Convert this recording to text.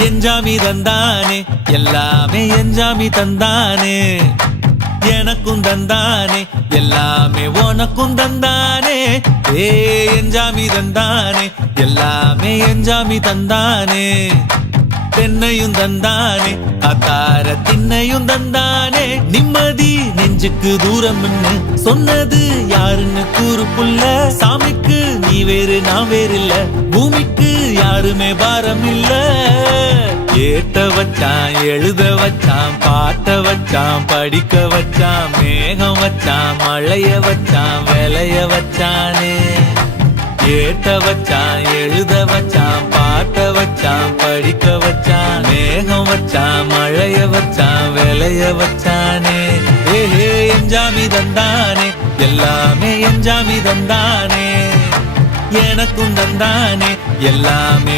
எஞ்சாமி தந்தானே எல்லாமே எஞ்சாமி தந்தானே எனக்கும் தந்தானே எல்லாமே உனக்கும் தந்தானே ஏ எஞ்சாமி தந்தானே எல்லாமே எஞ்சாமி தந்தானே தென்னையும் தந்தானே அத்தார திண்ணையும் தந்தானே நிம்மதி நெஞ்சுக்கு தூரம்னு சொன்னது யாருன்னு கூறு புள்ள சாமிக்கு நீ வேறு நான் வேறு இல்ல பூமிக்கு யாருமே பாரம் இல்ல ஏத்த வச்சான் எழுத வச்சான் பாட்ட வச்சான் படிக்க வச்சான் மேகம் வச்சான் மழைய வச்சான் விளைய வச்சானே ஏத்த வச்சான் எழுத வச்சான் பாட்ட வச்சான் படிக்க வச்சான் மேகம் வச்சான் மழைய வச்சான் விளைய வச்சானே ஏஹே எஞ்சாமி தந்தானே எல்லாமே எஞ்சாமி தந்தானே எனக்கும் தந்தானே எல்லாமே